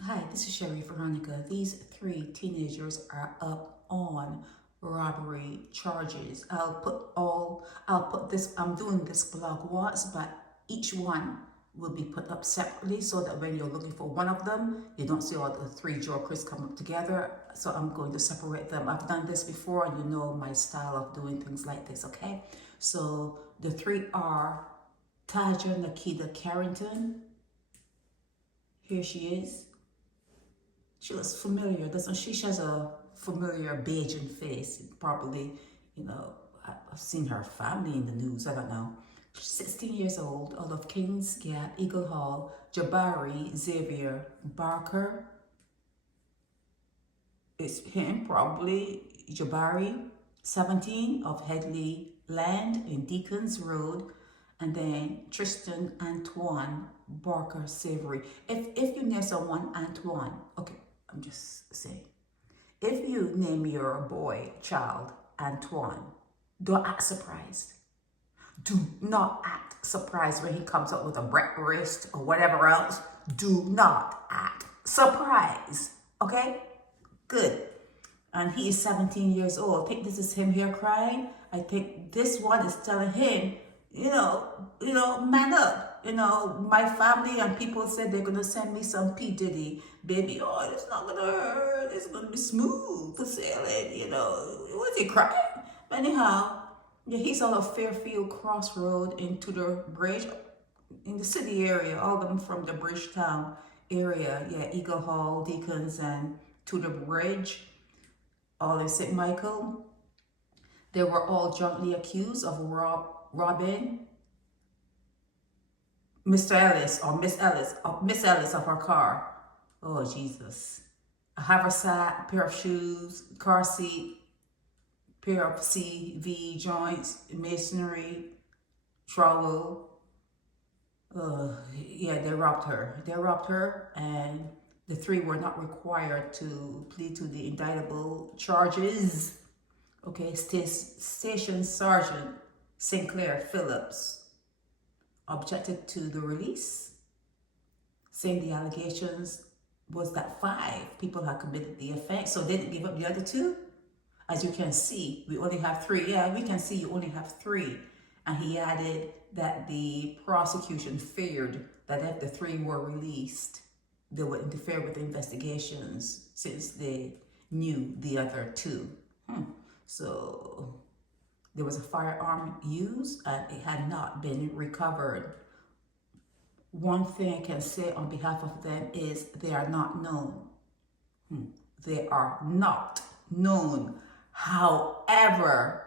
Hi, this is Sherry Veronica. These three teenagers are up on robbery charges. I'm doing this blog once, but each one will be put up separately so that when you're looking for one of them, you don't see all the three jokers come up together. So I'm going to separate them. I've done this before and you know my style of doing things like this, okay? So the three are Taja Nakita Carrington. Here she is. She looks familiar, doesn't she? She has a familiar Bajan face. Probably, I've seen her family in the news. I don't know. She's 16 years old, out of Kings Gap, Eagle Hall. Jabari, Xavier, Barker. It's him, probably. Jabari, 17, of Headley Land in Deacons Road. And then Tristan Antoine Barker Savory. If you name someone Antoine, okay, I'm just saying. If you name your boy, child, Antoine, don't act surprised. Do not act surprised when he comes up with a breakfast or whatever else. Do not act surprised. Okay? Good. And he is 17 years old. I think this is him here crying. I think this one is telling him, man up. My family and people said they're gonna send me some P. Diddy. Baby, oh, it's not gonna hurt. It's gonna be smooth sailing, Was he crying? Anyhow, yeah, he's on a Fairfield Crossroad into the bridge in the city area, all of them from the Bridgetown area. Yeah, Eagle Hall, Deacons, and to the bridge, all in St. Michael. They were all jointly accused of robbing Mr. Ellis or Miss Ellis of her car. Oh, Jesus. A haversack, pair of shoes, car seat, pair of CV joints, masonry, trowel. Yeah, they robbed her. They robbed her, and the three were not required to plead to the indictable charges. Okay, Station Sergeant Sinclair Phillips objected to the release, saying the allegations was that 5 people had committed the offense, so they didn't give up the other 2. As you can see, we only have 3. Yeah, we can see you only have 3. And he added that the prosecution feared that if the 3 were released, they would interfere with the investigations since they knew the other 2. So there was a firearm used and it had not been recovered. One thing I can say on behalf of them is they are not known. They are not known. However,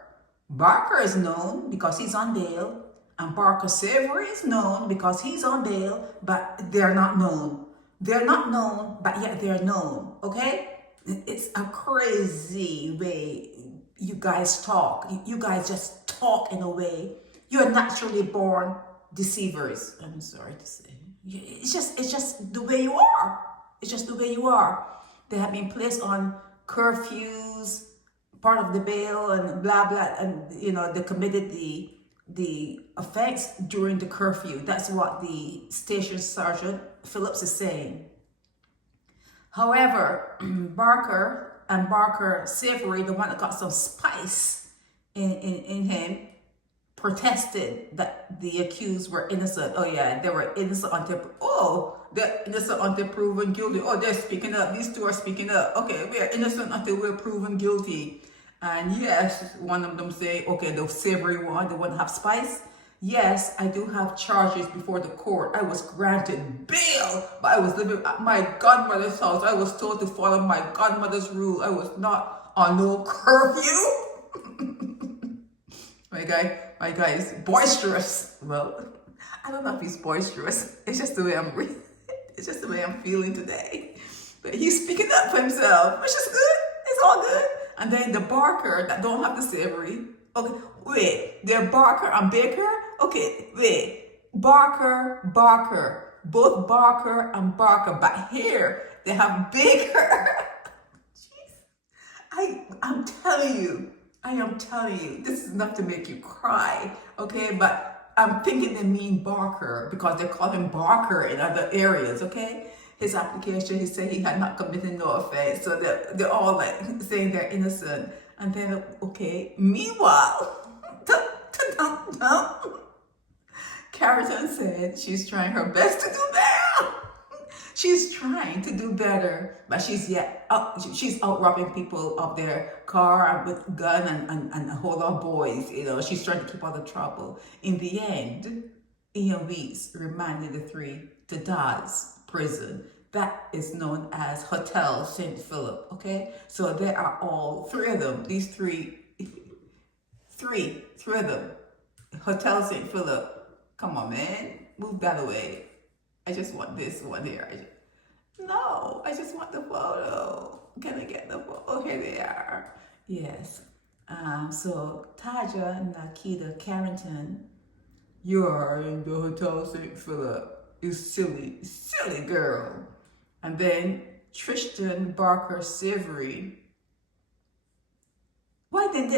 Barker is known because he's on bail, and Barker Savory is known because he's on bail, but they're not known. They're not known, but yet they're known, okay? It's a crazy way you guys talk. You guys just talk in a way. You're naturally born deceivers. I'm sorry to say. It's just the way you are. It's just the way you are. They have been placed on curfews, part of the bail, and blah blah, and they committed the offense during the curfew. That's what the station sergeant Phillips is saying. However, Barker Savory, the one that got some spice in him, protested that the accused were innocent. Oh yeah, they were innocent until they're innocent until proven guilty. Oh, they're speaking up. These 2 are speaking up. Okay, we are innocent until we're proven guilty. And yes, one of them say, okay, the Savory one, the one that have spice. Yes, I do have charges before the court. I was granted bail, but I was living at my godmother's house. I was told to follow my godmother's rule. I was not on no curfew. My guy is boisterous. Well, I don't know if he's boisterous. It's just the way it's just the way I'm feeling today. But he's speaking up for himself, which is good. It's all good. And then the Barker that don't have the Savory. Okay, wait, they're Barker and Baker? Okay, wait. Barker. Both Barker and Barker. But here, they have Baker. Jeez. I'm telling you. I am telling you, this is enough to make you cry, okay? But I'm thinking they mean Barker because they call him Barker in other areas, okay? his application, he said he had not committed no offense. So they're all like saying they're innocent. And then, okay, meanwhile, Carrington said she's trying her best to do better. She's trying to do better, but she's out robbing people of their car with gun and a whole lot of boys. You know, she's trying to keep all the trouble. In the end, Ian Weeks remanded the three to Dodds prison. That is known as Hotel St. Philip, okay? So there are all three of them. These three of them. Hotel St. Philip. Come on, man. Move that away. I just want this one here. I just want the photo. Can I get the photo? Oh, here they are. Yes. So Taja Nakita Carrington, you're in the Hotel St. Philip. You silly girl. And then Tristan Barker Xavier. Why did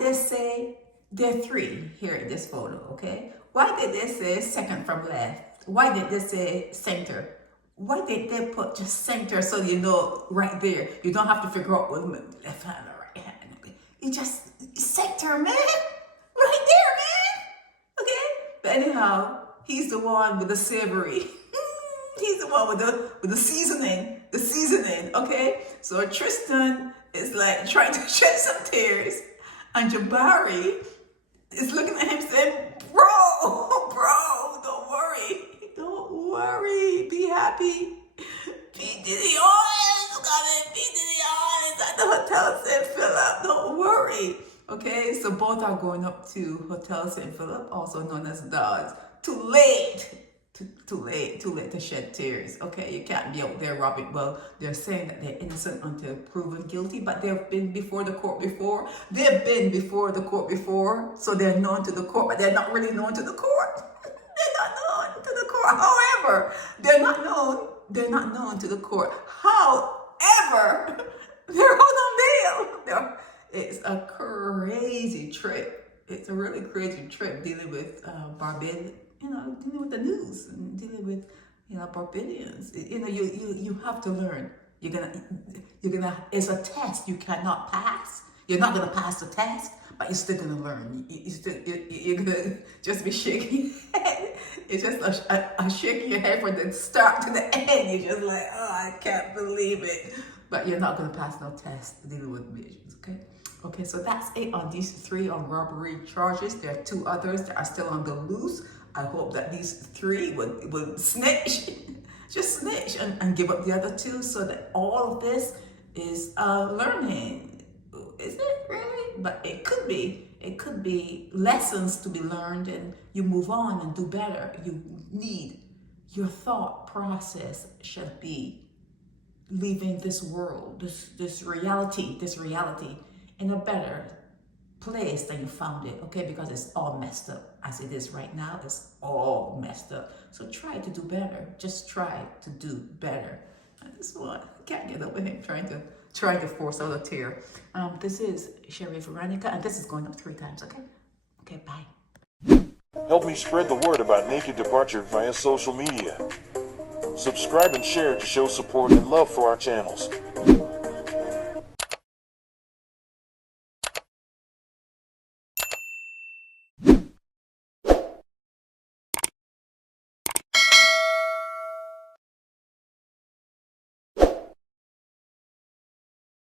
they say they're three here in this photo, okay? Why did they say second from left? Why did they say center? Why did they put just center so you know right there? You don't have to figure out what left hand or right hand. Okay? You just center, man. Right there, man. Okay? But anyhow, he's the one with the savory. He's the one with the seasoning. The seasoning, okay? So Tristan is like trying to shed some tears. And Jabari is looking at him saying, bro, don't worry. Don't worry. Be happy. P. Diddy Oil coming. P. Diddy Oil is at the Hotel St. Philip. Don't worry. Okay, so both are going up to Hotel St. Philip, also known as Dodds. Too late to shed tears. Okay, you can't be out there robbing. Well, they're saying that they're innocent until proven guilty, but they've been before the court before. They've been before the court before, so they're known to the court, but they're not really known to the court. They're not known to the court. However, they're not known to the court. However, they're on bail. It's a crazy trip. It's a really crazy trip dealing with Barbados. Dealing with the news and dealing with, Barbadians. You have to learn. You're gonna. It's a test you cannot pass. You're not gonna pass the test, but you're still gonna learn. You're gonna just be shaking your head. It's just a shaking your head from the start to the end. You're just like, oh, I can't believe it. But you're not gonna pass no test dealing with visions. Okay, so that's it on these three on robbery charges. There are two others that are still on the loose. I hope that these three would snitch, just snitch and give up the other two so that all of this is learning. Is it really? But it could be. It could be lessons to be learned and you move on and do better. You need, your thought process should be leaving this world, this reality in a better place than you found it, okay? Because it's all messed up as it is right now. It's all messed up. So try to do better. Just try to do better. And this one, I can't get over him trying to force out a tear. This is Xavier Veronica, and this is going up 3 times, okay? Okay, bye. Help me spread the word about Naked Departure via social media. Subscribe and share to show support and love for our channels.